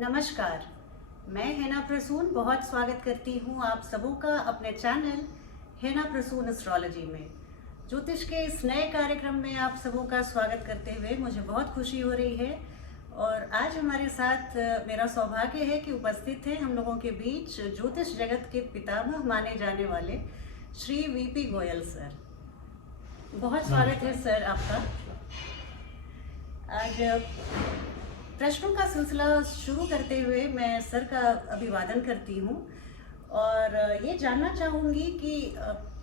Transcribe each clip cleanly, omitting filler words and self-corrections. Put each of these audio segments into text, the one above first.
नमस्कार। मैं हेना प्रसून बहुत स्वागत करती हूँ आप सबों का अपने चैनल हेना प्रसून एस्ट्रोलॉजी में। ज्योतिष के इस नए कार्यक्रम में आप सबों का स्वागत करते हुए मुझे बहुत खुशी हो रही है। और आज हमारे साथ मेरा सौभाग्य है कि उपस्थित हैं हम लोगों के बीच ज्योतिष जगत के पितामह माने जाने वाले श्री वीपी गोयल सर। बहुत स्वागत है सर आपका। आज प्रश्नों का सिलसिला शुरू करते हुए मैं सर का अभिवादन करती हूँ और ये जानना चाहूँगी कि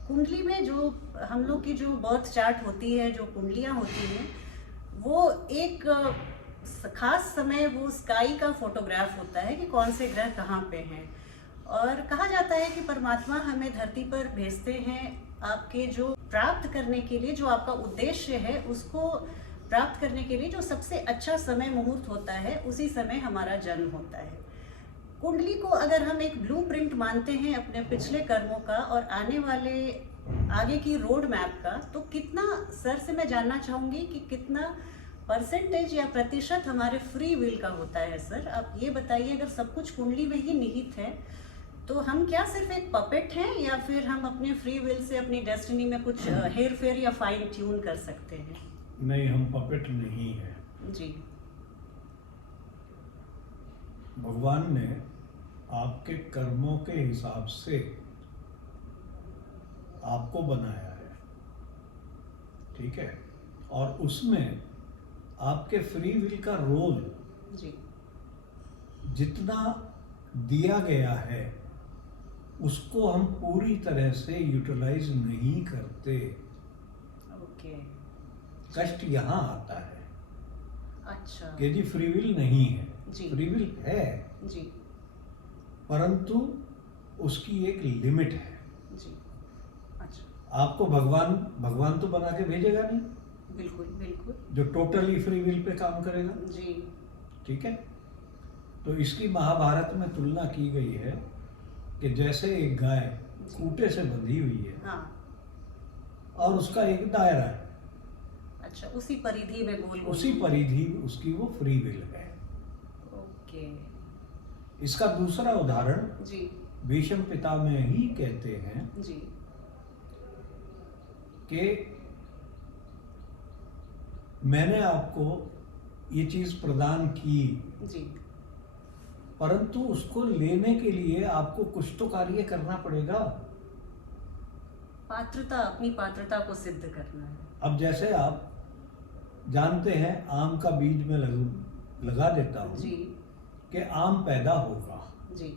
कुंडली में जो हम लोग की जो बर्थ चार्ट होती है, जो कुंडलियाँ होती हैं, वो एक खास समय वो स्काई का फोटोग्राफ होता है कि कौन से ग्रह कहाँ पे हैं। और कहा जाता है कि परमात्मा हमें धरती पर भेजते हैं आपके जो प्राप्त करने के लिए, जो आपका उद्देश्य है उसको प्राप्त करने के लिए जो सबसे अच्छा समय मुहूर्त होता है उसी समय हमारा जन्म होता है। कुंडली को अगर हम एक ब्लूप्रिंट मानते हैं अपने पिछले कर्मों का और आने वाले आगे की रोड मैप का, तो कितना, सर से मैं जानना चाहूँगी कि कितना परसेंटेज या प्रतिशत हमारे फ्री विल का होता है। सर आप ये बताइए, अगर सब कुछ कुंडली में ही निहित है तो हम क्या सिर्फ एक पपेट हैं या फिर हम अपने फ्री विल से अपनी डेस्टिनी में कुछ हेर फेर या फाइन ट्यून कर सकते हैं? नहीं, हम पपेट नहीं है जी। भगवान ने आपके कर्मों के हिसाब से आपको बनाया है, ठीक है, और उसमें आपके फ्री विल का रोल जी। जितना दिया गया है उसको हम पूरी तरह से यूटिलाइज नहीं करते। ओके। कष्ट यहाँ आता है अच्छा। कि जी फ्री विल नहीं है। जी। फ्री विल है जी। परंतु उसकी एक लिमिट है। जी। अच्छा। आपको भगवान तो बना के भेजेगा नहीं, बिल्कुल बिल्कुल। जो टोटली फ्री विल पे काम करेगा। जी। ठीक है, तो इसकी महाभारत में तुलना की गई है कि जैसे एक गाय खूंटे से बंधी हुई है, हाँ। और उसका एक दायरा है। अच्छा, उसी परिधि में गोल गोल। उसी परिधि उसकी वो फ्री विल है। ओके। इसका दूसरा उदाहरण जी। भीष्म पितामह ही कहते हैं जी। कि मैंने आपको ये चीज प्रदान की, जी। परंतु उसको लेने के लिए आपको कुछ तो कार्य करना पड़ेगा। पात्रता, अपनी पात्रता को सिद्ध करना है। अब जैसे आप जानते हैं, आम का बीज में लगा देता हूँ जी। कि आम पैदा होगा। जी।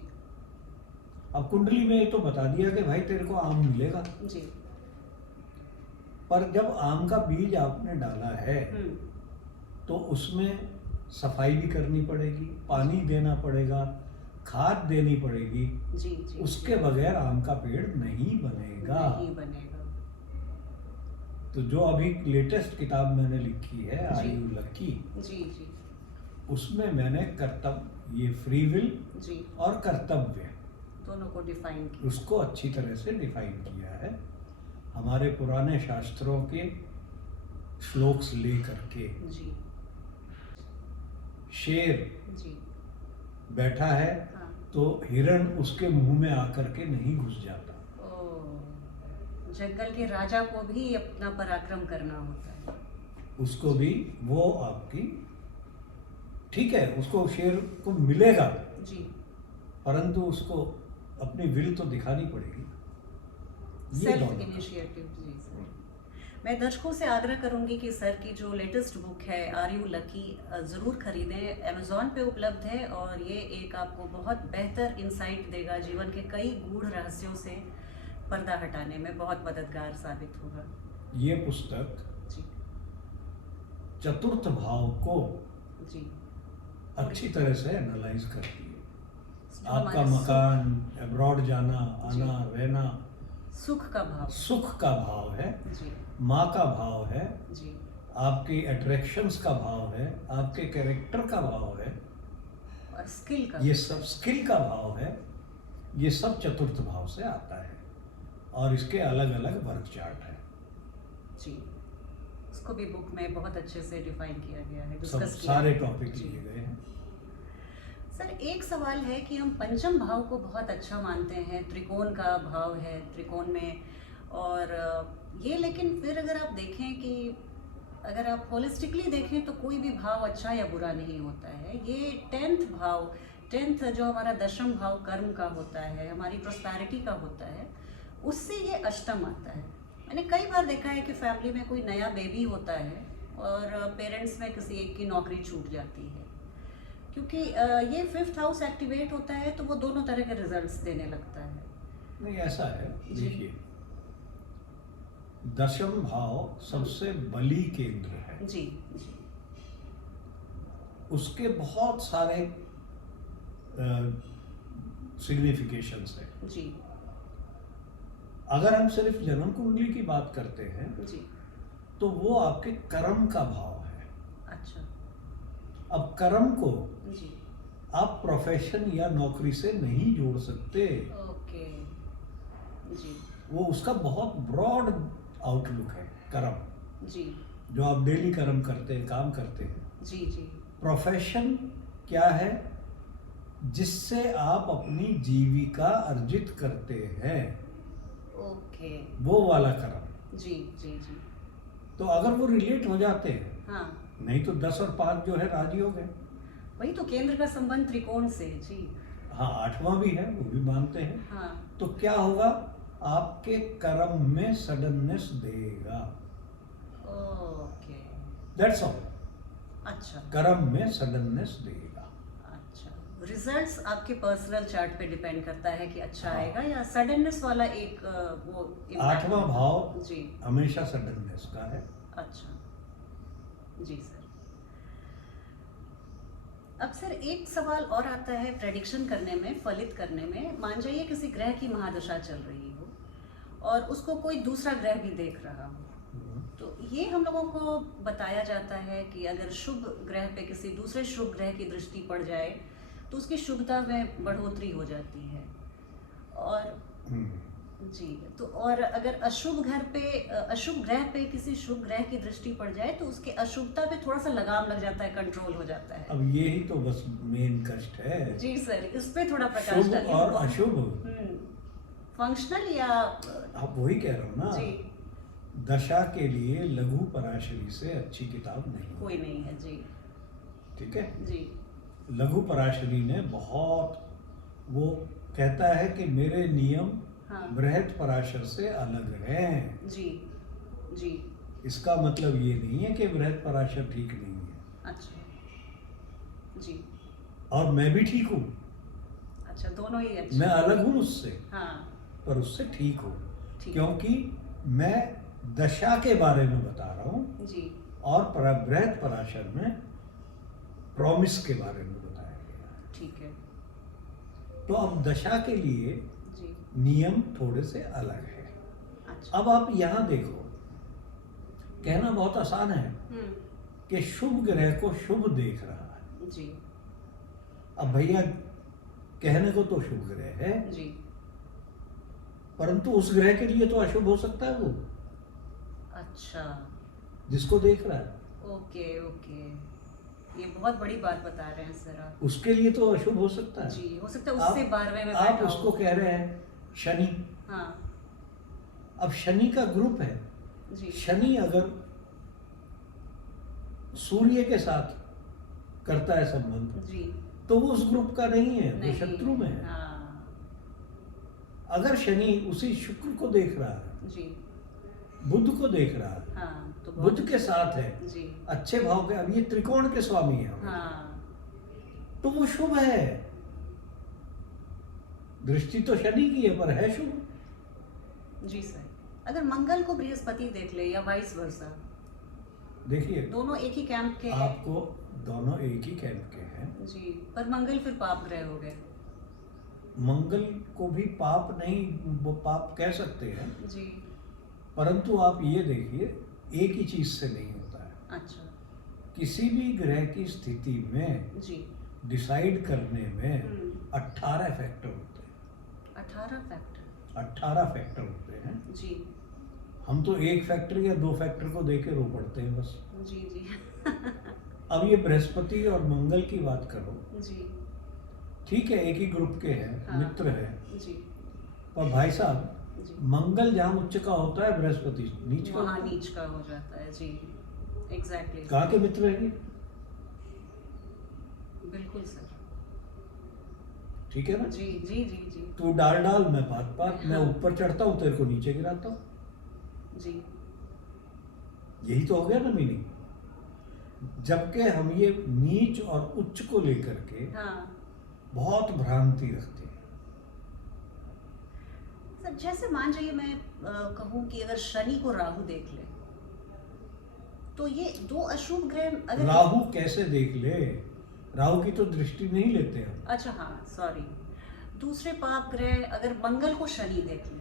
अब कुंडली में ये तो बता दिया कि भाई तेरे को आम मिलेगा, जी। पर जब आम का बीज आपने डाला है तो उसमें सफाई भी करनी पड़ेगी, पानी देना पड़ेगा, खाद देनी पड़ेगी। जी। जी। उसके बगैर आम का पेड़ नहीं बनेगा। नहीं बनेगा। तो जो अभी लेटेस्ट किताब मैंने लिखी है आर जी। यू लकी, जी। जी। उसमें मैंने कर्तव्य, ये फ्री विल जी। और कर्तव्य दोनों को डिफाइन किया। उसको अच्छी तरह से डिफाइन किया है हमारे पुराने शास्त्रों के श्लोक्स लेकर के। जी। शेर जी। बैठा है हाँ। तो हिरण उसके मुंह में आकर के नहीं घुस जाता। जंगल के राजा को भी अपना पराक्रम करना होता है। उसको भी वो आपकी, ठीक है, उसको शेर को मिलेगा, जी। परंतु उसको अपनी विल तो दिखानी पड़ेगी। ये सेल्फ दोनों। इनिशिएटिव। जी सर। मैं दर्शकों से आग्रह करूंगी कि सर की जो लेटेस्ट बुक है आर यू लकी ज़रूर खरीदें। अमेज़ॉन पे उपलब्ध है और ये एक आपको बहुत बेहतर इंसाइट देगा, जीवन के कई गूढ़ रहस्यों से पर्दा हटाने में बहुत मददगार साबित होगा। ये पुस्तक जी। चतुर्थ भाव को जी। अच्छी तरह से एनालाइज करती है। जो आपका हमारे मकान, अब्रॉड जाना, जी। आना, रहना, सुख का भाव। सुख का भाव है, जी। माँ का भाव है, जी। आपकी अट्रैक्शंस का भाव है, आपके कैरेक्टर का भाव है, और स्किल का, ये सब स्किल का भाव है। ये सब चतुर्थ भाव से आता है और इसके अलग अलग वर्क चार्ट है। जी। उसको भी बुक में बहुत अच्छे से डिफाइन किया गया है, सब डिस्कस किया सारे है। टॉपिक जी। लिए गए हैं। सर एक सवाल है कि हम पंचम भाव को बहुत अच्छा मानते हैं, त्रिकोण का भाव है त्रिकोण में, और ये लेकिन फिर अगर आप देखें कि अगर आप होलिस्टिकली देखें तो कोई भी भाव अच्छा या बुरा नहीं होता है। ये 10th भाव, 10th जो हमारा दशम भाव कर्म का होता है, हमारी प्रोस्पैरिटी का होता है, उससे ये अष्टम आता है। मैंने कई बार देखा है कि फैमिली में कोई नया बेबी होता है और पेरेंट्स में किसी एक की नौकरी छूट जाती है, क्योंकि ये 5th हाउस एक्टिवेट होता है तो वो दोनों तरह के रिजल्ट्स देने लगता है। नहीं, ऐसा है, जी। देखिए, दशम भाव सबसे बली केंद्र है। जी जी उसके बहुत सारे सिग्निफिकेशंस है। जी अगर हम सिर्फ जन्म कुंडली की बात करते हैं जी। तो वो आपके कर्म का भाव है। अच्छा। अब कर्म को जी। आप प्रोफेशन या नौकरी से नहीं जोड़ सकते। ओके। जी वो उसका बहुत ब्रॉड आउटलुक है कर्म, जी जो आप डेली कर्म करते हैं, काम करते हैं। जी जी। प्रोफेशन क्या है? जिससे आप अपनी जीविका अर्जित करते हैं, ओके। वो वाला कर्म। जी जी जी। तो अगर वो रिलेट हो जाते हैं, हाँ, नहीं तो 10 और 5 जो है राजी हो गए। वही तो केंद्र का संबंध त्रिकोण से। जी हाँ, 8वां भी है, वो भी मानते हैं। हाँ। तो क्या होगा? आपके कर्म में सडननेस देगा। ओके। That's all. अच्छा कर्म में सडननेस देगा। अच्छा। रिजल्ट्स आपके पर्सनल चार्ट पे डिपेंड करता है कि अच्छा हाँ। आएगा या सडननेस वाला एक वो impact 8वां होगा। भाव जी। हमेशा सडननेस का है। अच्छा। जी सर। अब सर एक सवाल और आता है प्रेडिक्शन करने में, फलित करने में। मान जाइए किसी ग्रह की महादशा चल रही हो और उसको कोई दूसरा ग्रह भी देख रहा हो, तो ये हम लोगों को बताया जाता है कि अगर शुभ ग्रह पे किसी दूसरे शुभ ग्रह की दृष्टि पड़ जाए तो उसकी शुभता में बढ़ोतरी हो जाती है। और जी, तो और अगर अशुभ घर पे, अशुभ ग्रह पे किसी शुभ ग्रह की दृष्टि पड़ जाए तो उसके अशुभता पे थोड़ा सा लगाम लग जाता है, कंट्रोल हो जाता है। अब यही तो बस मेन कष्ट है। जी सर, इस पे थोड़ा प्रकाश शुभ डालिए। और अशुभ, फंक्शनल या आप वही कह रहा हूँ ना। जी, दशा के लिए लघु पराशरी से अच्छी किताब नहीं। कोई नहीं है। जी ठीक है। जी लघु पराशरी ने बहुत, वो कहता है कि मेरे नियम हाँ। बृहत पराशर से अलग हैं। जी जी। इसका मतलब ये नहीं है कि बृहत पराशर ठीक नहीं है। अच्छा। जी। और मैं भी ठीक हूँ, अच्छा, दोनों ही अच्छे। मैं अलग हूँ उससे, हाँ। पर उससे ठीक हूँ, ठीक। क्योंकि मैं दशा के बारे में बता रहा हूँ जी और बृहत पराशर में प्रॉमिस के बारे में बताया गया है। ठीक है। तो अब दशा के लिए जी। नियम थोड़े से अलग है। अच्छा। अब आप यहाँ देखो, कहना बहुत आसान है कि शुभ ग्रह को शुभ देख रहा है। जी अब भैया, कहने को तो शुभ ग्रह है, जी। परंतु उस ग्रह के लिए तो अशुभ हो सकता है वो, अच्छा। जिसको देख रहा है। ओके ओके, ये बहुत बड़ी बात बता रहे हैं सर आप। उसके लिए तो अशुभ हो सकता है। जी, हो सकता है उससे 12वें में आप बैठा उसको हो। कह रहे हैं शनि। हाँ। अब शनि का ग्रुप है। जी शनि अगर सूर्य के साथ करता है संबंध, जी। तो वो उस ग्रुप का नहीं है, वो नहीं। शत्रु में है। हाँ। अगर शनि उसी शुक्र को देख रहा है, जी बुध को देख रहा है, हाँ, तो बुध के साथ है, जी अच्छे भाव के, अब ये त्रिकोण के स्वामी है, हाँ। तो वो शुभ है। दृष्टि तो शनि की है, पर है शुभ। जी सर, अगर मंगल को बृहस्पति देख ले या वाइस वर्सा, देखिए, दोनों एक ही कैंप के हैं। आपको दोनों एक ही कैंप के हैं। जी, पर मंगल फिर पाप ग्रह हो गए। मंगल को भी पाप नहीं, वो पाप कह सकते हैं, जी। परंतु आप ये देखिए, एक ही चीज से नहीं होता है। अच्छा। किसी भी ग्रह की स्थिति में जी। डिसाइड करने में 18 फैक्टर होते हैं। 18 फैक्टर। 18 फैक्टर होते हैं। जी हम तो एक फैक्टर या 2 फैक्टर को देके रो पड़ते हैं बस। जी जी। अब ये बृहस्पति और मंगल की बात करो, जी ठीक है, एक ही ग्रुप के हैं, हाँ। मित्र हैं, जी पर भाई साहब जी, मंगल जहाँ उच्च का होता है बृहस्पति नीच का वहाँ होता है। नीच का हो जाता है। जी, एग्जैक्टली कहाँ के मित्र हैं ये? बिल्कुल सर। ठीक है ना? जी जी जी जी तू डाल डाल, मैं बात बात, मैं हाँ। ऊपर चढ़ता हूँ तेरे को नीचे गिराता हूँ। जी यही तो हो गया ना मीनिंग। जबकि हम ये नीच और उच्च को लेकर के हाँ बहुत भ्रांति रखते हैं। सर, जैसे मान जाइए मैं कहूँ कि अगर शनि को राहु देख ले, तो ये दो अशुभ ग्रह अगर राहु कैसे देख ले? राहु की तो दृष्टि नहीं लेते हम। अच्छा हाँ सॉरी, दूसरे पाप ग्रह अगर मंगल को शनि देख ले।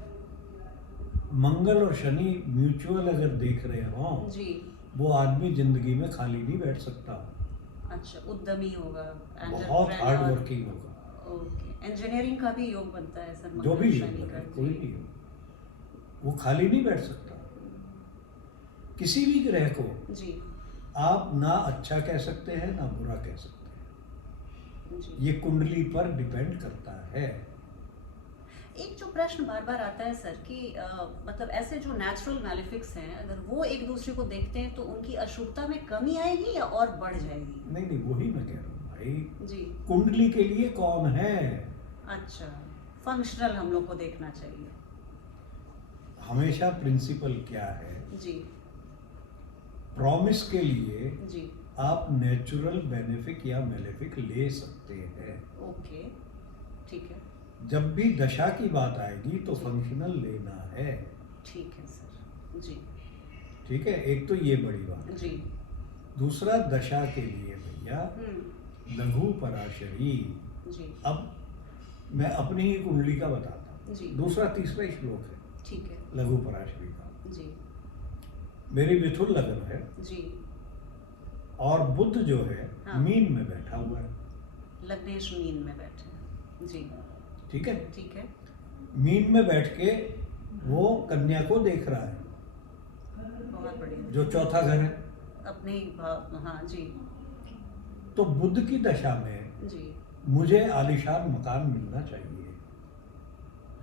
मंगल और शनि म्यूचुअल अगर देख रहे हो, जी वो आदमी जिंदगी में खाली नहीं बैठ सकता, अच्छा, उद्यमी होगा, बहुत हार्ड entrepreneur, वर्किंग होगा। ओके, इंजीनियरिंग का भी योग बनता है सर, जो भी मंगल योग शनि है, का। कोई जी। भी हो, वो खाली नहीं बैठ सकता। किसी भी ग्रह को जी आप ना अच्छा कह सकते हैं ना बुरा कह सकते हैं, जी। ये कुंडली पर डिपेंड करता है। एक जो प्रश्न बार बार आता है सर कि मतलब ऐसे जो नेचुरल मैलिफिक्स हैं, अगर वो एक दूसरे को देखते हैं तो उनकी अशुभता में कमी आएगी या और बढ़ जाएगी? नहीं नहीं, वही मैं कह रहा हूँ भाई, जी कुंडली के लिए कौन है। अच्छा, फंक्शनल हम लोग को देखना चाहिए। हमेशा प्रिंसिपल क्या है, जी प्रॉमिस के लिए जी आप नेचुरल बेनिफिक या मेलेफिक ले सकते हैं। ओके, ठीक है जब भी दशा की बात आएगी तो जी। फंक्शनल लेना है। ठीक है सर। जी ठीक है, एक तो ये बड़ी बात। जी। दूसरा, दशा के लिए भैया लघु पराशरी। जी अब मैं अपनी ही कुंडली का बताता हूँ। जी दूसरा तीसरा ही श्लोक है ठीक है। लघु पराशरी का। जी मेरी मिथुन लग्न है जी। और बुध जो है हाँ। मीन में बैठा हुआ है। लग्नेश मीन में बैठे हैं। जी ठीक है, ठीक है। मीन में बैठ के वो कन्या को देख रहा है, बहुत बढ़िया। जो चौथा घर है। अपने ही भाव, हाँ जी तो बुध की दशा में जी। मुझे आलीशान मकान मिलना चाहिए,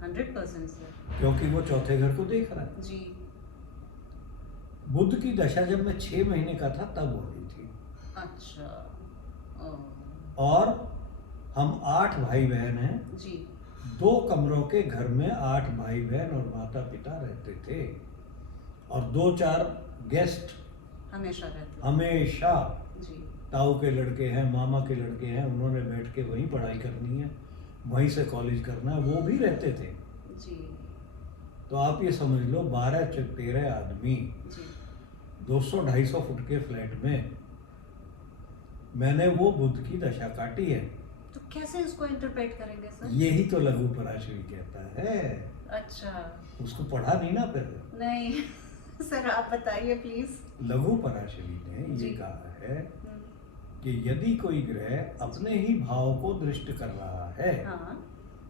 100% सर। क्योंकि वो चौथे घर को देख रहा है। जी बुध की दशा जब मैं 6 महीने का था तब हो रही थी, अच्छा। ओ, और हम 8 भाई बहन हैं। जी 2 कमरों के घर में 8 भाई बहन और माता पिता रहते थे, और 2-4 गेस्ट हमेशा रहते हैं। हमेशा। जी ताऊ के लड़के हैं, मामा के लड़के हैं, उन्होंने बैठ के वहीं पढ़ाई करनी है, वहीं से कॉलेज करना है, वो भी रहते थे। जी तो आप ये समझ लो 12-13 आदमी जी 200-250 फुट के फ्लैट में, मैंने वो बुध की दशा काटी है। तो कैसे इसको इंटरप्रेट करेंगे सर? यही तो लघु पराशरी कहता है। अच्छा, उसको पढ़ा नहीं ना फिर। नहीं सर आप बताइए प्लीज। लघु पराशरी ने ये जी। कहा है कि यदि कोई ग्रह अपने ही भाव को दृष्ट कर रहा है हाँ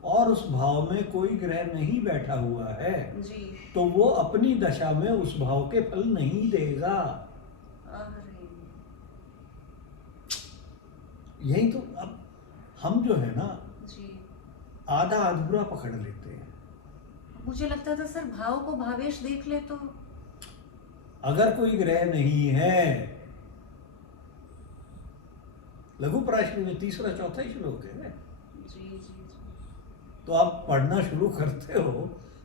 और उस भाव में कोई ग्रह नहीं बैठा हुआ है, जी। तो वो अपनी दशा में उस भाव के फल नहीं देगा। अरे यही तो, अब हम जो है ना जी, आधा अधूरा पकड़ लेते हैं। मुझे लगता था सर भाव को भावेश देख ले तो। अगर कोई ग्रह नहीं है, लघु पराशरी में तीसरा चौथा ही श्लोक है, जी जी जी। तो आप पढ़ना शुरू करते हो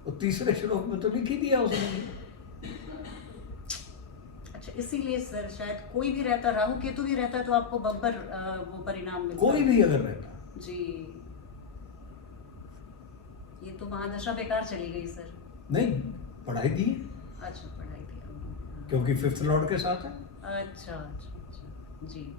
तो तीसरे श्लोक में तो लिख ही दिया उसने। अच्छा, इसीलिए सर शायद कोई भी रहता, राहु केतु भी रहता तो आपको बब्बर वो परिणाम मिलता। कोई भी अगर रहता। जी, ये तो महादशा बेकार चली गई सर। नहीं, पढ़ाई दी, अच्छा, पढ़ाई थी। क्योंकि 5th लॉर्ड के साथ है। अच्छा अच्छा अच्छा जी।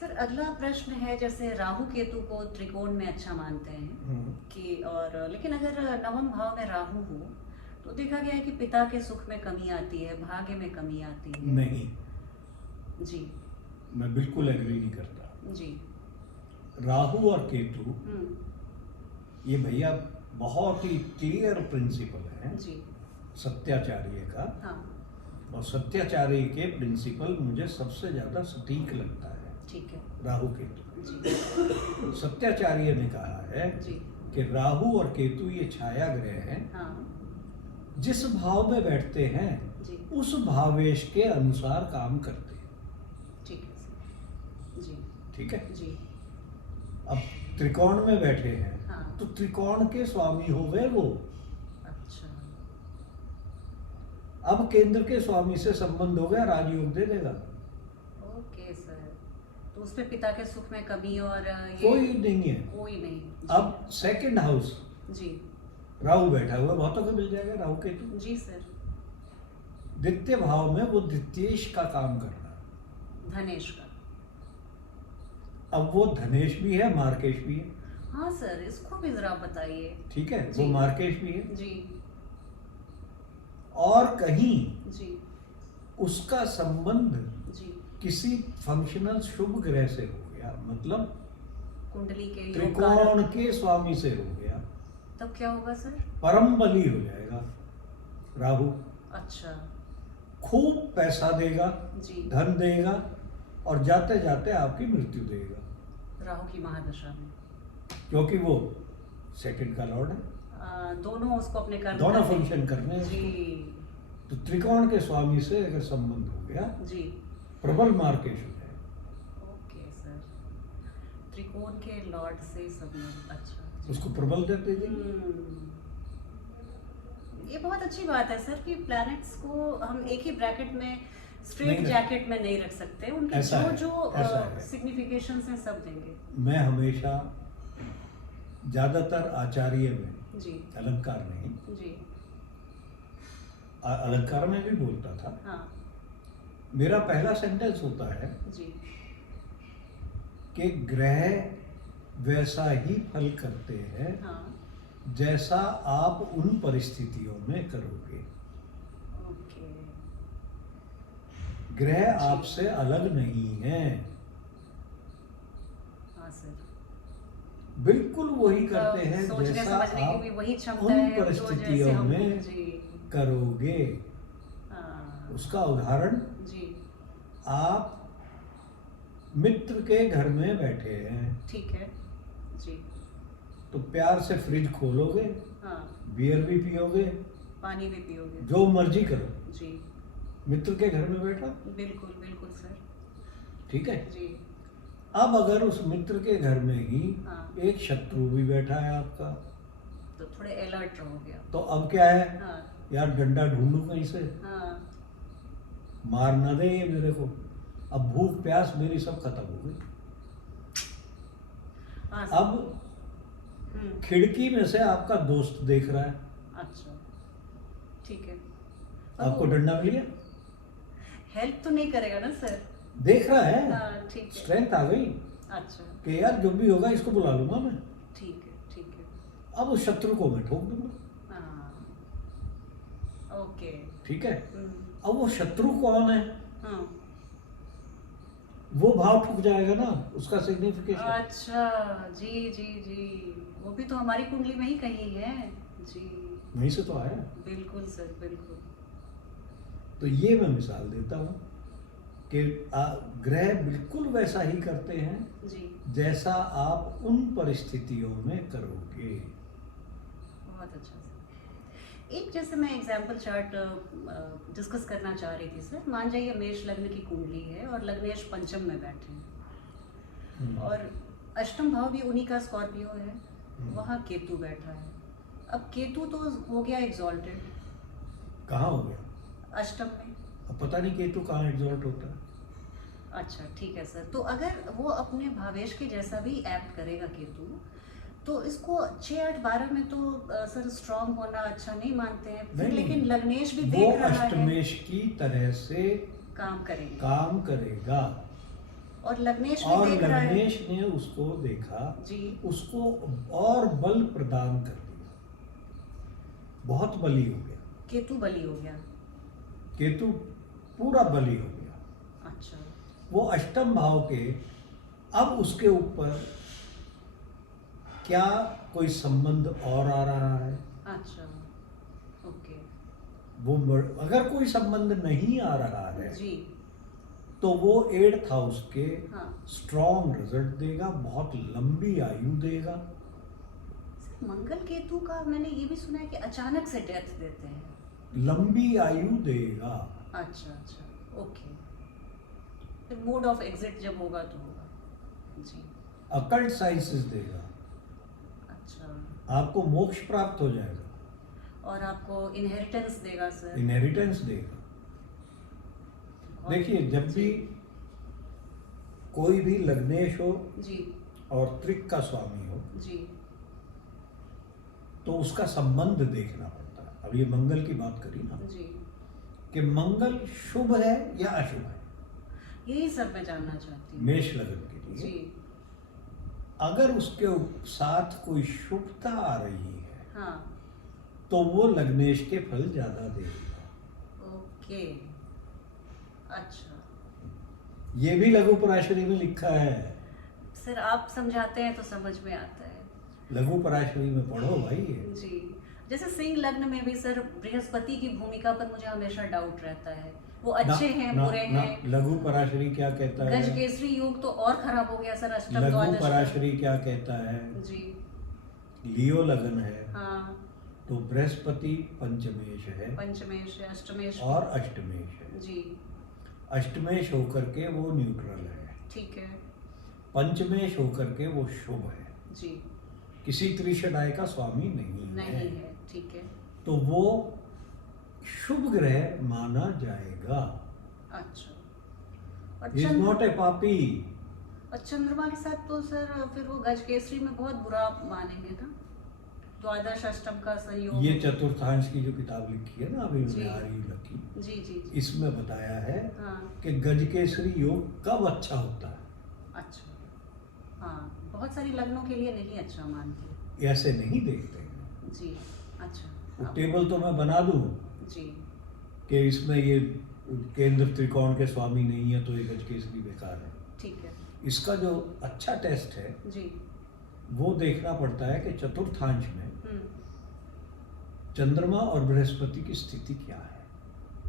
सर अगला प्रश्न है, जैसे राहु केतु को त्रिकोण में अच्छा मानते हैं कि, और लेकिन अगर नवम भाव में राहु हो तो देखा गया है कि पिता के सुख में कमी आती है, भाग्य में कमी आती है। नहीं, जी मैं बिल्कुल एग्री नहीं करता। जी। राहु और केतु हम्म। ये भैया बहुत ही क्लियर प्रिंसिपल है जी सत्याचार्य का, हाँ और सत्याचार्य के प्रिंसिपल मुझे सबसे ज्यादा सटीक लगता है। ठीक है राहु केतु। जी सत्याचार्य ने कहा है जी कि राहु और केतु ये छाया ग्रह हैं, हाँ जिस भाव में बैठते हैं जी उस भावेश के अनुसार काम करते हैं। ठीक है सर जी ठीक है। जी अब त्रिकोण में बैठे हैं हाँ तो त्रिकोण के स्वामी हो गए वो। अच्छा अब केंद्र के स्वामी से संबंध हो गया, राजयोग दे देगा। ओके सर, तो उसमें पिता के सुख में कमी और ये कोई नहीं है। कोई नहीं जी, अब सेकंड हाउस जी राहु बैठा हुआ, बहुतों को मिल जाएगा राहु केतु। जी सर द्वितीय भाव में वो द्वितीयेश का काम कर रहा है। धनेश का। अब वो धनेश भी है, मार्केश भी है। हाँ सर, इसको भी जरा बताइए। ठीक है, वो जी। मार्केश भी है। जी और कहीं जी उसका संबंध जी किसी फंक्शनल शुभ ग्रह से हो गया, मतलब कुंडली के योग त्रिकोण कारक, के स्वामी से हो गया, तब क्या होगा सर? परम बली हो जाएगा राहु। अच्छा खूब पैसा देगा, जी, धन देगा और जाते जाते आपकी मृत्यु देगा, राहु की महादशा में क्योंकि वो सेकंड का लॉर्ड है। दोनों उसको अपने कर्म दोनों करते हैं। फंक्शन करने हैं जी उसको। तो त्रिकोण के स्वामी से अगर संबंध हो गया, जी प्रबल मार्केश हो जाएगा। ओके सर, त्रिकोण के लॉर्ड से संबंध। अच्छा जी। उसको प्रबल दे दीजिए। ये बहुत अच्छी बात है सर कि प्लैनेट्स को हम एक ही ब्रैकेट में स्ट्रेट नहीं रख- जैकेट में नहीं रख सकते, उनके ऐसा जो है, जो ऐसा है। सिग्निफिकेशंस हैं सब देंगे। मैं हमेशा ज्यादातर आचार्य में जी अलंकार नहीं, जी अलंकार में भी बोलता था। हाँ मेरा पहला सेंटेंस होता है जी कि ग्रह वैसा ही फल करते हैं हाँ जैसा आप उन परिस्थितियों में करोगे। ओके ग्रह आपसे अलग नहीं है, हाँ सर, बिल्कुल वही करते हैं सोचने जैसा समझने की भी आप वही क्षमता उन है जो परिस्थितियों जैसे हम में जी करोगे। हाँ उसका उदाहरण, जी आप मित्र के घर में बैठे हैं ठीक है जी तो प्यार से फ्रिज खोलोगे, हाँ, बियर भी पियोगे, पानी भी पियोगे जो मर्जी करो, जी, मित्र के घर में बैठा। बिल्कुल बिल्कुल सर ठीक है। जी अब अगर उस मित्र के घर में ही हाँ। एक शत्रु भी बैठा है आपका, तो थोड़े अलर्ट रहोगे आप। तो अब क्या है, हाँ यार डंडा ढूंढूं कहीं से, हाँ मार ना दे ये मेरे को। अब भूख प्यास मेरी सब खत्म हो गई। हाँ सर। अब खिड़की में से आपका दोस्त देख रहा है, अच्छा ठीक है, आपको डंडा मिल गया, हेल्प तो नहीं करेगा ना सर? देख रहा है, हाँ ठीक है, स्ट्रेंथ आ गई अच्छा कि यार जो भी होगा इसको बुला लूंगा मैं। ठीक है अब उस शत्रु को मैं ठोक दूंगा। हाँ ओके। ठीक है। अब वो शत्रु कौन है, हाँ वो भाव ठुक जाएगा ना, उसका सिग्निफिकेशन। अच्छा जी जी जी, वो भी तो हमारी कुंडली में ही कहीं है जी। वहीं से तो आया। बिल्कुल सर बिल्कुल। तो ये मैं मिसाल देता हूँ कि ग्रह बिल्कुल वैसा ही करते हैं जी जैसा आप उन परिस्थितियों में करोगे। बहुत अच्छा सर। एक जैसे मैं एग्जाम्पल चार्ट डिस्कस करना चाह रही थी सर। मान जाइए मेष लग्न की कुंडली है और लग्नेश पंचम में बैठे हैं और अष्टम भाव भी उन्हीं का स्कॉर्पियो है, वहाँ केतु बैठा है। अब केतु तो हो गया एग्जॉल्टेड, कहाँ हो गया, अष्टम में। अब पता नहीं केतु कहाँ एग्जॉल्ट होता है। अच्छा ठीक है सर, तो अगर वो अपने भावेश के जैसा भी एक्ट करेगा केतु, तो इसको 6, 8, 12 में तो सर स्ट्रांग होना अच्छा नहीं मानते हैं फिर, नहीं, लेकिन लग्नेश भी वो देख रहा है, अष्टमेश की तरह से काम करेंगे काम करेगा और लग्नेश भी और देख रहा है लग्नेश ने उसको देखा, जी। उसको और बल प्रदान कर दिया, बहुत बली हो गया केतु बली हो गया। केतु, पूरा बली हो गया। अच्छा वो अष्टम भाव के, अब उसके ऊपर क्या कोई संबंध और आ रहा है, अच्छा ओके वो अगर कोई संबंध नहीं आ रहा है जी। तो वो 8th हाउस के हाँ। स्ट्रॉन्ग रिजल्ट देगा, बहुत लंबी आयु देगा। मंगल केतु का मैंने ये भी सुना है कि अचानक से डेथ देते हैं। लंबी आयु देगा। अच्छा अच्छा, ओके। फिर मोड ऑफ एग्जिट जब होगा तो होगा जी। अकल्ट साइंसेस देगा, अच्छा। आपको मोक्ष प्राप्त हो जाएगा, और आपको इनहेरिटेंस देगा सर। इनहेरिटेंस देगा। देखिए, जब भी कोई भी लग्नेश हो जी और त्रिक का स्वामी हो जी तो उसका संबंध देखना पड़ता है। अब ये मंगल की बात करी ना, जी, कि मंगल शुभ है या अशुभ है, यही सब मैं जानना चाहती हूँ। मेष लग्न के लिए। जी अगर उसके साथ कोई शुभता आ रही है हाँ, तो वो लग्नेश के फल ज्यादा देगा। ओके, अच्छा। ये भी लघु पराशरी में लिखा है। सर आप समझाते हैं तो समझ में आता है। लघु पराशरी में पढ़ो भाई। जी, जैसे सिंह लग्न में भी सर बृहस्पति की भूमिका पर मुझे हमेशा डाउट रहता है, वो अच्छे हैं बुरे हैं। लघु पराशरी क्या कहता है? गज केसरी योग तो और खराब हो गया सर, अष्टम लघु द्वादश। पराशरी क्या कहता है? जी लियो लगन है हाँ, तो बृहस्पति पंचमेश है पंचमेश है, अष्टमेश और अष्टमेश है। जी अष्टमेश होकर के वो न्यूट्रल है, ठीक है पंचमेश होकर के वो शुभ है, जी, किसी त्रिशदाय का स्वामी नहीं नहीं है, है, ठीक है। तो वो शुभ ग्रह माना जाएगा। अच्छा, इज नॉट ए पापी। और चंद्रमा के साथ तो सर फिर वो गज केसरी में बहुत बुरा मानेंगे ना, द्वादश अष्टम का संयोग। ये चतुर्थांश की जो किताब लिखी है ना अभी जी। मैंने आर्यलकी, जी जी जी इसमें बताया है हाँ, कि गजकेसरी योग कब अच्छा होता है। अच्छा हाँ, बहुत सारी लग्नों के लिए नहीं अच्छा मानते। ऐसे नहीं देखते हैं। जी अच्छा, वो हाँ, टेबल तो मैं बना दूं जी कि इसमें ये केंद्र त्रिकोण के स्वामी नहीं है तो ये गजकेसरी बेकार है। ठीक है इसका जो अच्छा टेस्ट है जी। वो देखना पड़ता है कि चतुर्थांश में हम्म, चंद्रमा और बृहस्पति की स्थिति क्या है।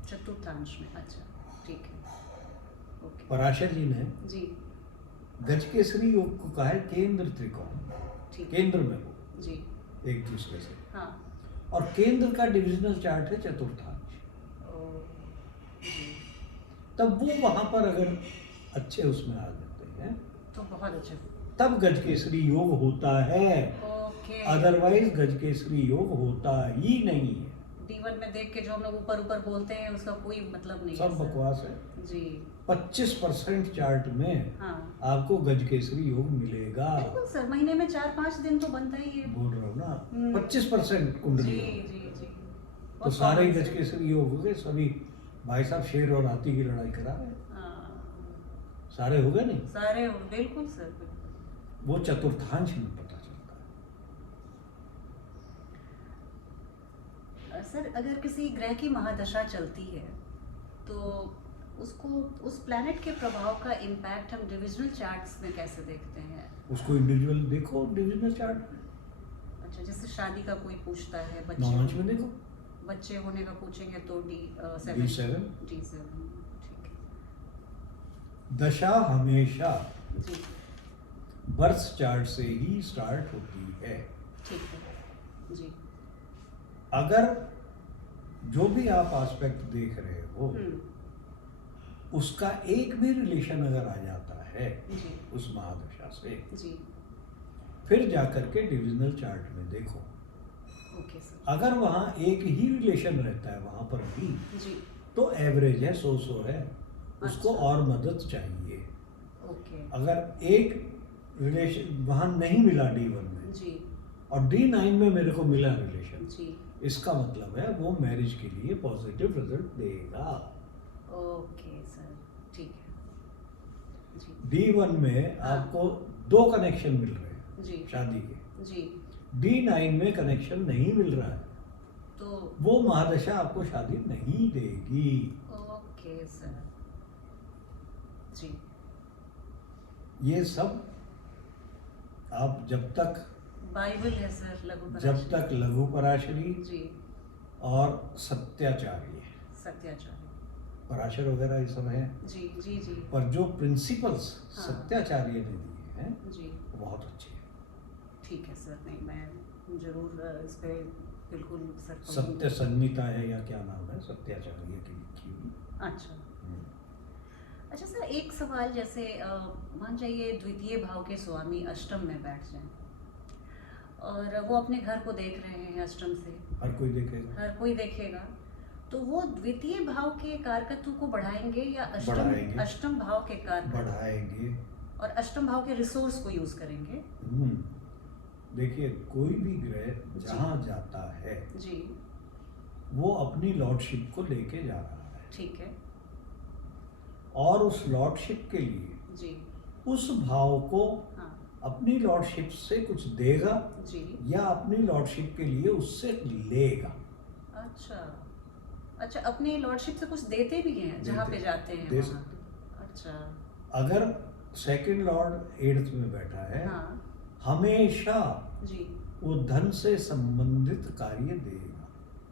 चतुर्थांश में, अच्छा ठीक है, ओके पराशर जी ने जी गजकेसरी योग को कहा है केंद्र त्रिकोण, ठीक है केंद्र में हो जी एक दूसरे से, हाँ, और केंद्र का डिविजनल चार्ट है चतुर्थांश। ओ जी, तब वो वहां पर अगर अच्छे उसमें आ जाते हैं तो बहुत अच्छा, तब गजकेसरी योग होता है, ओके। अदरवाइज गजकेसरी योग होता ही नहीं है। D1 में देख के जो हम लोग ऊपर ऊपर बोलते हैं उसका कोई मतलब नहीं सब है सर। बकवास है। जी 25% चार्ट में हाँ, आपको गजकेसरी योग मिलेगा। बिल्कुल सर, महीने में 4-5 दिन तो बनता ही है। बोल रहा हूँ ना, हम्म। 25% जी कुंडली जी योग। जी, तो बहुत सारे common, सर। गजकेसरी योग हो गए, सभी भाई साहब शेर और हाथी की लड़ाई करा रहे हैं। हाँ, सारे हो गए नहीं, सारे बिल्कुल सर, बिल्कुल। वो चतुर्थांश में पता चलता है। सर अगर किसी ग्रह की महादशा चलती है तो उसको उस प्लैनेट के प्रभाव का इम्पैक्ट हम डिविजनल चार्ट्स में कैसे देखते हैं? उसको इंडिविजुअल देखो डिविजनल चार्ट में, अच्छा, जैसे शादी का कोई पूछता है, नॉलेज में देखो, बच्चे होने का पूछेंगे तो D7 D7, ठीक दशा हमेशा है जी, बर्थ चार्ट से ही स्टार्ट होती है। ठीक है जी। अगर जो भी आप एस्पेक्ट देख रहे हो उसका एक भी रिलेशन अगर आ जाता है जी उस महादशा से, जी, फिर जाकर के डिविजनल चार्ट में देखो। ओके सर, अगर वहाँ एक ही रिलेशन रहता है वहाँ पर भी, जी तो एवरेज है, 100 है, उसको अच्छा। और मदद चाहिए। ओके अगर एक रिलेशन वहाँ नहीं मिला D1 में जी और D9 में मेरे को मिला रिलेशन, जी, इसका मतलब है वो मैरिज के लिए पॉजिटिव रिजल्ट देगा। ओके सर, ठीक है जी D1 में हाँ। आपको 2 कनेक्शन मिल रहे हैं जी शादी के, जी, D9 में कनेक्शन नहीं मिल रहा है, तो वो महादशा आपको शादी नहीं देगी। ओके सर जी, ये सब आप जब तक बाइबल है सर, लघु जब पराशरी। तक लघु पराशरी जी, और सत्याचार्य सत्याचार्य, पराशर वगैरह ये सब हैं, जी जी जी पर जो प्रिंसिपल्स हाँ। सत्याचार्य ने दिए हैं जी। वो बहुत अच्छे हैं। ठीक है सर, नहीं मैं जरूर इस पे बिल्कुल सर सत्य संहिता है या क्या नाम है, सत्याचार्य की लिखी हुई। अच्छा। हम्म। अच्छा सर, एक सवाल, जैसे मान जाइए द्वितीय भाव के स्वामी अष्टम में बैठ जाएं और वो अपने घर को देख रहे हैं अष्टम से, हर कोई देखेगा, हर कोई देखेगा, तो वो द्वितीय भाव के कारकत्व को बढ़ाएंगे या बढ़ाएंगे। अष्टम भाव के कारकत्व बढ़ाएंगे और अष्टम भाव के रिसोर्स को यूज करेंगे? देखिए, कोई भी ग्रह जहाँ जाता है जी वो अपनी लॉर्डशिप को लेके जा रहा है, ठीक है और उस लॉर्डशिप के लिए जी उस भाव को हाँ अपनी लॉर्डशिप से कुछ देगा जी। या अपनी लॉर्डशिप के लिए उससे लेगा। अच्छा अच्छा, अपनी लॉर्डशिप से कुछ देते भी हैं जहाँ पे जाते हैं दे वहाँ? सकते। अच्छा अगर सेकंड लॉर्ड एट्थ में बैठा है, हाँ हमेशा जी। वो धन से संबंधित कार्य देगा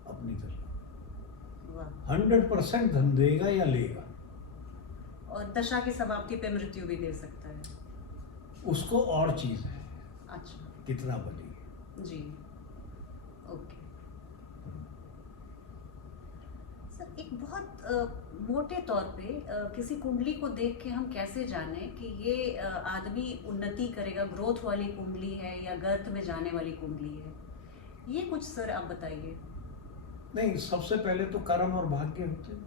अपनी तरफ, वाह। 100% धन देगा या लेगा। और दशा की समाप्ति पे मृत्यु भी दे सकता है? उसको और चीज है, अच्छा कितना बली है। जी, ओके सर। एक बहुत मोटे तौर पे किसी कुंडली को देख के हम कैसे जाने कि ये आदमी उन्नति करेगा, ग्रोथ वाली कुंडली है या गर्त में जाने वाली कुंडली है? ये कुछ सर आप बताइए। नहीं, सबसे पहले तो कर्म और भाग्य होते हैं,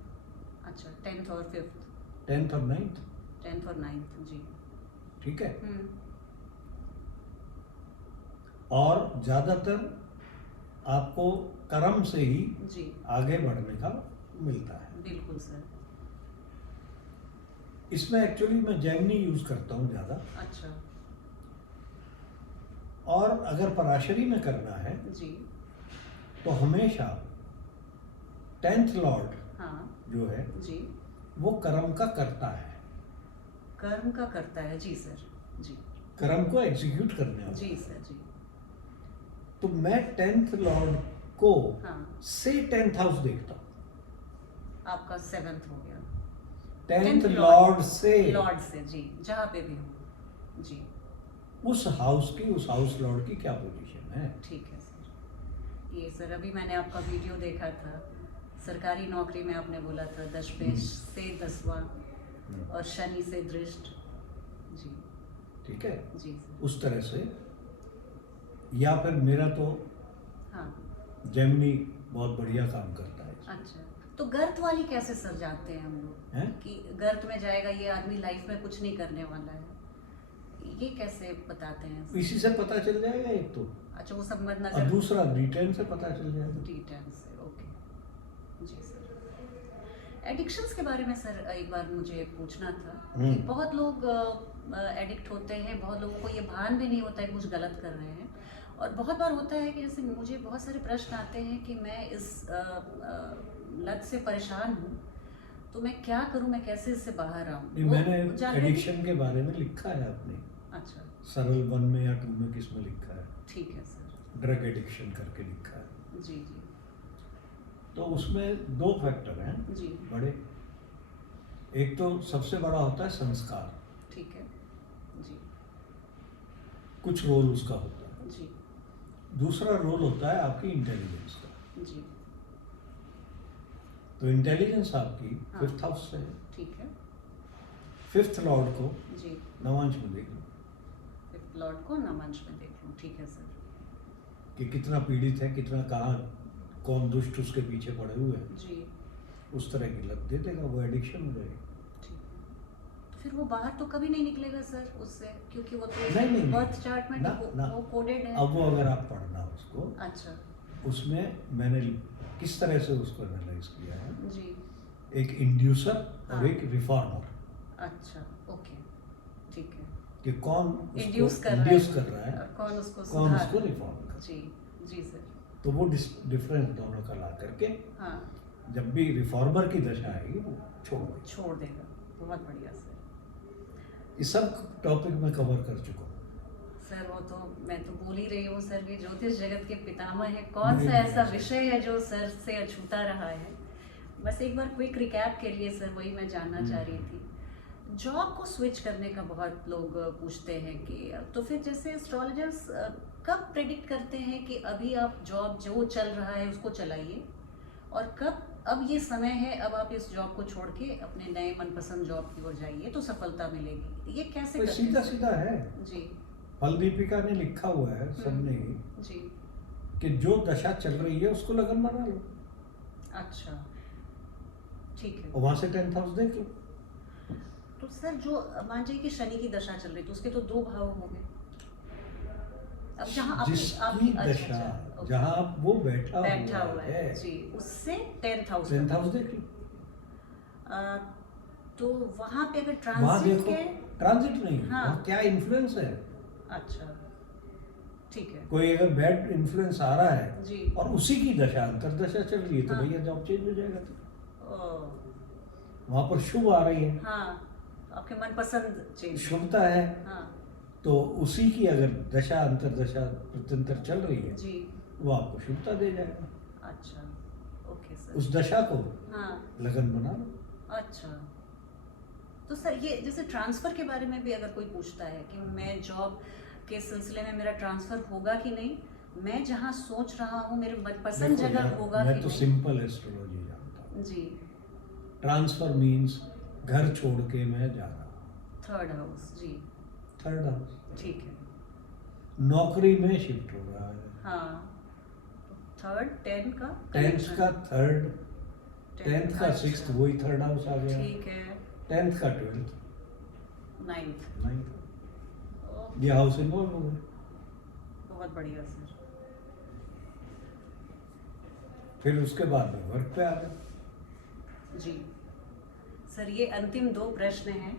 अच्छा, 10th और 5th? 10th और 9th, 10th और 9th जी। ठीक है। और ज्यादातर आपको कर्म से ही जी आगे बढ़ने का मिलता है। बिल्कुल सर। इसमें एक्चुअली मैं जेमिनी यूज करता हूँ ज्यादा, अच्छा और अगर पराशरी में करना है जी तो हमेशा 10th लॉर्ड हाँ जो है जी। वो कर्म का करता है, कर्म का करता है, जी सर जी। कर्म को एग्जीक्यूट करने वाला। जी सर जी। तो मैं 10th लॉर्ड को हाँ से 10th हाउस देखता हूँ। आपका 7th हो गया। 10th लॉर्ड से, लॉर्ड से जी, जहाँ पे भी हो जी। उस हाउस की, उस हाउस लॉर्ड की क्या पोजीशन है। ठीक है सर। ये सर अभी मैंने आपका वीडियो देखा था, सरकारी नौकरी में आपने बोला था दशमेश से 10वां और शनि से दृष्ट जी। ठीक है, जी सर। उस तरह से। या फिर मेरा तो हाँ जेमिनी बहुत बढ़िया काम करता है। अच्छा, तो गर्त वाली कैसे सर जानते हैं हम लोग हैं? कि गर्त में जाएगा ये आदमी, लाइफ में कुछ नहीं करने वाला है, ये कैसे बताते हैं? इसी से पता चल जाएगा एक तो, अच्छा, वो सब मत और नजर दूसरा D10 से पता चल जाएगा। D10 से, ओके जी सर। एडिक्शंस के बारे में सर एक बार मुझे पूछना था कि बहुत लोग एडिक्ट होते हैं, बहुत लोगों को ये भान भी नहीं होता है कि कुछ गलत कर रहे हैं, और बहुत बार होता है कि जैसे मुझे बहुत सारे प्रश्न आते हैं कि मैं इस लत से परेशान हूँ, तो मैं क्या करूँ, मैं कैसे इससे बाहर आऊँ? मैंने एडिक्शन के बारे में लिखा है अपने, अच्छा सरल 1 में या 2 में, किस में लिखा है, ठीक है सर। ड्रग एडिक्शन करके लिखा है। जी जी तो उसमें 2 फैक्टर हैं जी। बड़े। एक तो सबसे बड़ा होता है संस्कार, ठीक है जी कुछ रोल उसका होता है। जी दूसरा रोल होता है आपकी इंटेलिजेंस का। जी। तो इंटेलिजेंस आपकी हाँ। 5th हाउस से है। ठीक है 5th लॉर्ड को जी। नवांश में देख लो 5th लॉर्ड को नवांश में देख लूँ, ठीक है सर। कि कितना पीड़ित है, कितना कहाँ कौन दुष्ट उसके पीछे पड़े हुए हैं। जी उस तरह की लत दे देगा, वो एडिक्शन हो जाएगी। ठीक है, तो फिर वो बाहर तो कभी नहीं निकलेगा सर उससे, क्योंकि वो तो नहीं, बर्थ चार्ट में ना, ना। वो कोडेड है। अब वो अगर आप पढ़ना उसको, अच्छा उसमें मैंने किस तरह से उसको एनालाइज किया है, जी। एक इंड्यूसर हाँ। और एक रिफॉर्मर, अच्छा ओके ठीक है। कि कौन इंड्यूस उसको कर इंड्यूस रहा है कर रहा है, और कौन उसको कौन सुधार उसको रिफॉर्म कर रहा है। जी जी सर। तो वो डिफरेंस दोनों का ला करके हाँ जब भी रिफॉर्मर की दशा आएगी वो छोड़ देगा। बहुत बढ़िया सर। ये सब टॉपिक मैं कवर कर चुका हूँ सर वो तो मैं तो बोल ही रही हूँ सर कि ज्योतिष जगत के पितामह है, कौन सा नहीं, ऐसा नहीं, विषय है जो सर से अछूता रहा है? बस एक बार क्विक रिकैप के लिए सर वही मैं जानना चाह रही थी, जॉब को स्विच करने का बहुत लोग पूछते हैं कि तो फिर जैसे एस्ट्रोलॉजर्स कब प्रेडिक्ट करते हैं कि अभी आप जॉब जो चल रहा है उसको चलाइए, और कब अब ये समय है, अब आप इस जॉब को छोड़ के अपने नए मनपसंद जॉब की ओर जाइए तो सफलता मिलेगी, ये कैसे कोई करते सीधा हैं? सीधा है। जी फल दीपिका ने लिखा हुआ है सबने ही जी। कि जो दशा चल रही है उसको लगन बना लो, अच्छा ठीक है। और वहां से 10th हाउस देख लो। तो सर जो मान जाइए कि शनि की दशा चल रही तो उसके तो 2 भाव हो गए, अब जहाँ आपकी जिसकी दशा ओके, जहां वो बैठा हुआ है जी, उससे 10th हाउस 10th हाउस देख लो। तो वहां पे अगर वहां ट्रांजिट देखो, के ट्रांजिट नहीं, हाँ। वहां क्या इन्फ्लुएंस है। अच्छा ठीक है कोई अगर बैड इन्फ्लुएंस आ रहा है जी, और उसी की दशा अंतरदशा चल रही है तो हाँ। भैया जॉब चेंज हो जाएगा। तो ओ, वहां पर शुभ आ रही है, हाँ आपके मनपसंद चेंज, शुभता है, हाँ तो उसी की अगर दशा अंतरदशा प्रत्यंतर चल रही है जी, वो आपको शुभता दे जाएगा। अच्छा ओके सर, उस दशा को हाँ लगन बना लो। अच्छा। तो सर ये जैसे ट्रांसफर के बारे में भी अगर कोई पूछता है कि मैं जॉब के सिलसिले में मेरा ट्रांसफर होगा कि नहीं, मैं जहाँ सोच रहा हूँ मेरे मनपसंद देखो जगह यार, होगा मैं कि तो नहीं? सिंपल एस्ट्रोलॉजी जानता हूँ। जी, ट्रांसफर मीन्स घर छोड़ के मैं जा रहा हूँ। 3rd हाउस जी, 3rd हाउस ठीक है, नौकरी में शिफ्ट हो रहा है। हाँ 3rd 10 का 10th का 3rd, 10th 10th का अच्छा। 6th, वही 3rd हाउस आ गया। ठीक है, 10th का 12th, 9th, 9th, ओके, ये हाउस इन्वॉल्व हो गए। बहुत बढ़िया सर। फिर उसके बाद में वर्क पे आ गए। जी सर, ये अंतिम 2 प्रश्न हैं।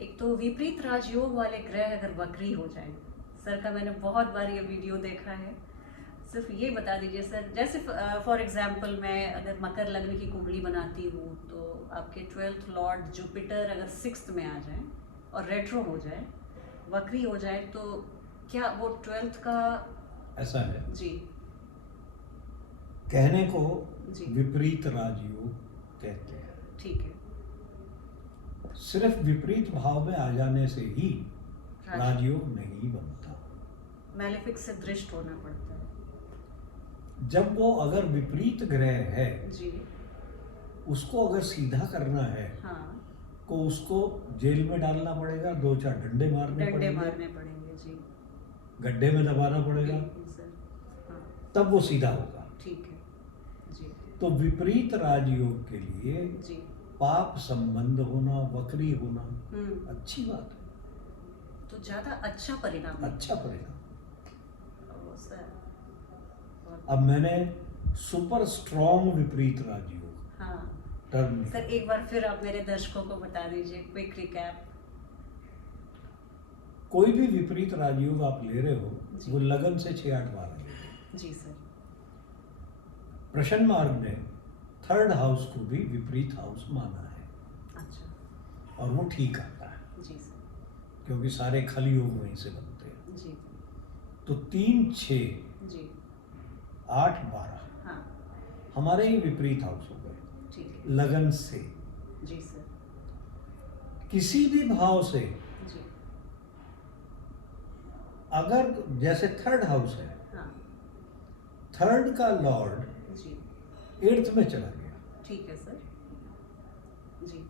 एक तो विपरीत राजयोग वाले ग्रह अगर वक्री हो जाए, सर का मैंने बहुत बार ये वीडियो देखा है, सिर्फ ये बता दीजिए सर, जैसे फॉर एग्जांपल मैं अगर मकर लग्न की कुंडली बनाती हूँ तो आपके 12th लॉर्ड जुपिटर अगर 6th में आ जाए और रेट्रो हो जाए, वक्री हो जाए, तो क्या वो 12th का ऐसा है, जी कहने को जी विपरीत राजयोग कहते हैं। ठीक है, सिर्फ विपरीत भाव में आ जाने से ही राज- राजयोग नहीं बनता। मैलेफिक से दृष्ट होना पड़ता है जब वो अगर विपरीत ग्रह है, जी, उसको अगर सीधा करना है हाँ तो उसको जेल में डालना पड़ेगा, 2-4 डंडे मारने डंडे पड़ेंगे, मारने पड़ेंगे जी, गड्ढे में दबाना पड़ेगा, बिल्कुल सर, हाँ तब वो सीधा होगा। ठीक है जी तो विपरीत राजयोग के लिए जी, पाप संबंध होना, वक्री होना अच्छी बात है, तो ज्यादा अच्छा परिणाम है। अच्छा परिणाम। ओ, सर बहुत- अब मैंने सुपर स्ट्रॉन्ग विपरीत राजयोग हाँ टर्म सर, एक बार फिर आप मेरे दर्शकों को बता दीजिए क्विक रिकैप। कोई भी विपरीत राजयोग आप ले रहे हो जी। वो लगन से 6-8 बार आएगा। जी सर, प्रश्न मार्ग ने 3rd हाउस को भी विपरीत हाउस माना है अच्छा और वो ठीक आता है, जी सर, क्योंकि सारे खल योग वहीं से बनते हैं। जी तो 3, 6, जी 8, 12 हाँ हमारे ही विपरीत हाउस हो गए ठीक है लगन से। जी सर, किसी भी भाव से जी अगर जैसे 3rd हाउस है, हाँ 3rd का लॉर्ड जी 8th में चला गया, ठीक है सर, जी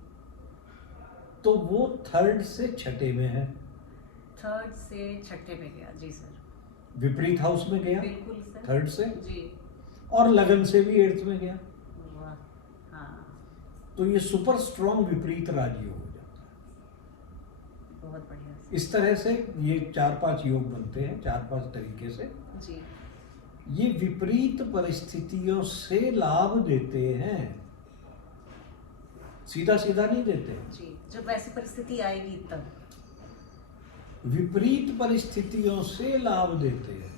तो वो 3rd से 6ठे में है, 3rd से 6ठे में गया, जी सर, विपरीत हाउस में गया बिल्कुल सर, 3rd से, जी और लगन से भी 8th में गया। वाह, हाँ तो ये सुपर स्ट्रॉन्ग विपरीत राजयोग हो जाता है। बहुत बढ़िया सर, इस तरह से ये 4-5 योग बनते हैं, 4-5 तरीके से। जी ये विपरीत परिस्थितियों से लाभ देते हैं, सीधा सीधा नहीं देते। जी, जब वैसी परिस्थिति आएगी तब, विपरीत परिस्थितियों से लाभ देते हैं,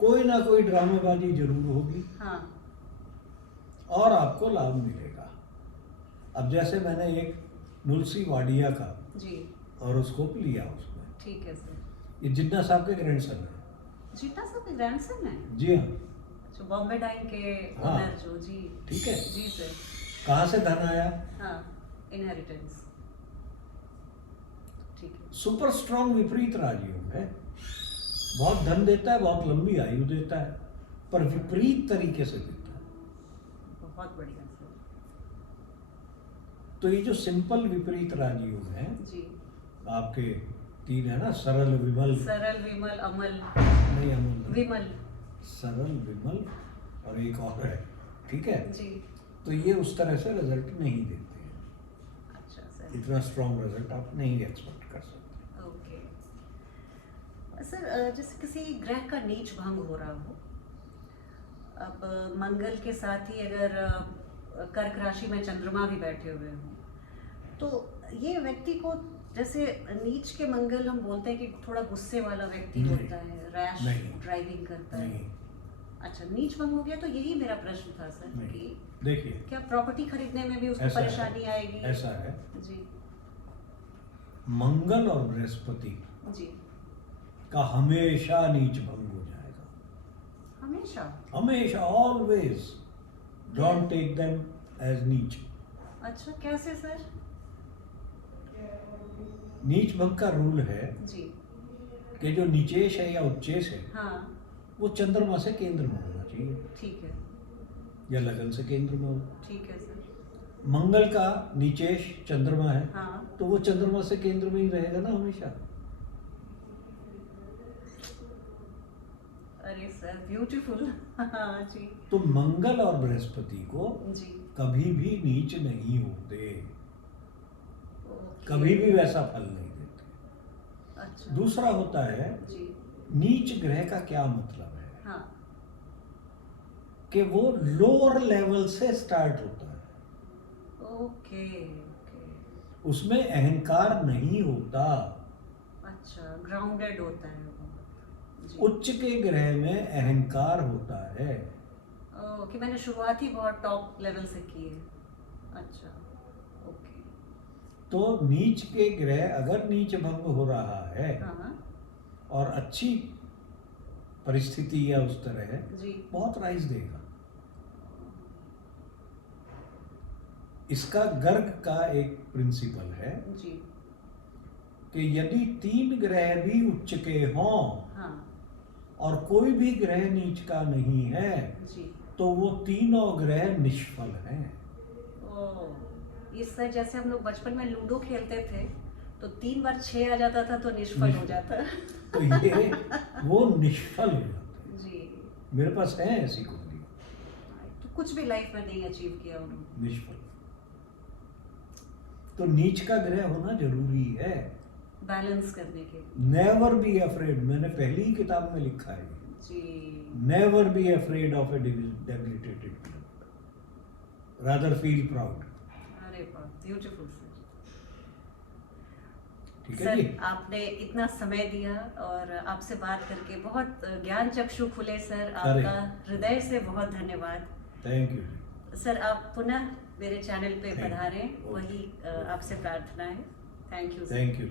कोई ना कोई ड्रामेबाजी जरूर होगी हाँ और आपको लाभ मिलेगा। अब जैसे मैंने एक नुलसी वाडिया का जी हॉरोस्कोप लिया, उसमें ठीक है सर, ये जिन्ना साहब के ग्रैंडसन है। जीता साहब के ग्रैंडसन है, जी हाँ, जो बॉम्बे डाइन के हाँ। ओनर जो, जी ठीक है। जी सर, कहाँ से धन आया? हाँ, इनहेरिटेंस। ठीक है। सुपर स्ट्रॉन्ग विपरीत राजयोग है, बहुत धन देता है, बहुत लंबी आयु देता है, पर विपरीत तरीके से देता है। बहुत बढ़िया सर। तो ये जो सिंपल विपरीत राजयोग है, जी। आपके 3 है ना, सरल विमल, सरल, विमल, अमल, नहीं अमल, विमल। सरल विमल और एक और है, ठीक है। जी। तो ये उस तरह से रिजल्ट नहीं देते हैं, अच्छा सर। इतना स्ट्रॉन्ग रिजल्ट आप नहीं एक्सपेक्ट कर सकते। ओके सर, जैसे किसी ग्रह का नीच भंग हो रहा हो, अब मंगल के साथ ही अगर कर्क राशि में चंद्रमा भी बैठे हुए हों, तो ये व्यक्ति को, जैसे नीच के मंगल हम बोलते हैं कि थोड़ा गुस्से वाला व्यक्ति नहीं, होता है, रैश नहीं, ड्राइविंग करता है। नहीं, अच्छा, नीच भंग हो गया तो यही मेरा प्रश्न था सर नहीं। कि देखिए, क्या प्रॉपर्टी खरीदने में भी उसको ऐसा है, परेशानी आएगी? ऐसा है, जी। मंगल और बृहस्पति जी। का हमेशा नीच भंग हो जाएगा, हमेशा? हमेशा, always. Don't take them as नीच। अच्छा, कैसे सर? नीच भंग का रूल है जी। कि जो निचेश है या उच्चेश है, हाँ, वो चंद्रमा से केंद्र में होना चाहिए ठीक है। या लगन से केंद्र में हो। ठीक है सर। मंगल का निचेश चंद्रमा है, हाँ। तो वो चंद्रमा से केंद्र में ही रहेगा ना हमेशा। अरे सर, ब्यूटीफुल। हाँ जी। तो मंगल और बृहस्पति को जी। कभी भी नीच नहीं होते, ओके। कभी भी वैसा फल नहीं देते। अच्छा। दूसरा होता है, जी। नीच ग्रह का क्या मतलब है हाँ। कि वो लोअर लेवल से स्टार्ट होता है, ओके ओके। उसमें अहंकार नहीं होता। अच्छा, ग्राउंडेड होता है वो। जी। उच्च के ग्रह में अहंकार होता है। कि मैंने शुरुआत ही बहुत टॉप लेवल से की है। अच्छा, ओके। तो नीच के ग्रह अगर नीच भंग हो रहा है हाँ और अच्छी परिस्थिति या उस तरह है, जी। बहुत राइज देगा। इसका गर्ग का एक प्रिंसिपल है जी। कि यदि 3 ग्रह भी उच्च के हों हाँ और कोई भी ग्रह नीच का नहीं है, जी। तो वो तीनों ग्रह निष्फल हैं। इस तरह जैसे हम लोग बचपन में लूडो खेलते थे तो 3 बार 6 आ जाता था तो निष्फल हो जाता। तो ये वो निष्फल हो जाते हैं। जी। मेरे पास है ऐसी कुंडली, तो कुछ भी लाइफ में नहीं अचीव किया उन्होंने। निष्फल। तो नीच का ग्रह होना जरूरी है, बैलेंस करने के। नेवर बी अफ्रेड, मैंने पहली ही किताब में लिखा है जी। Never be afraid of a debilitated planet, rather feel proud. अरे वाह, ब्यूटीफुल सर। ठीक है सर, जी। आपने इतना समय दिया और आपसे बात करके बहुत ज्ञान चक्षु खुले सर। अरे। आपका हृदय से बहुत धन्यवाद। थैंक यू सर, आप पुनः मेरे चैनल पे Thank you. पधारें, Okay. वही आपसे प्रार्थना है। Thank you. Thank you.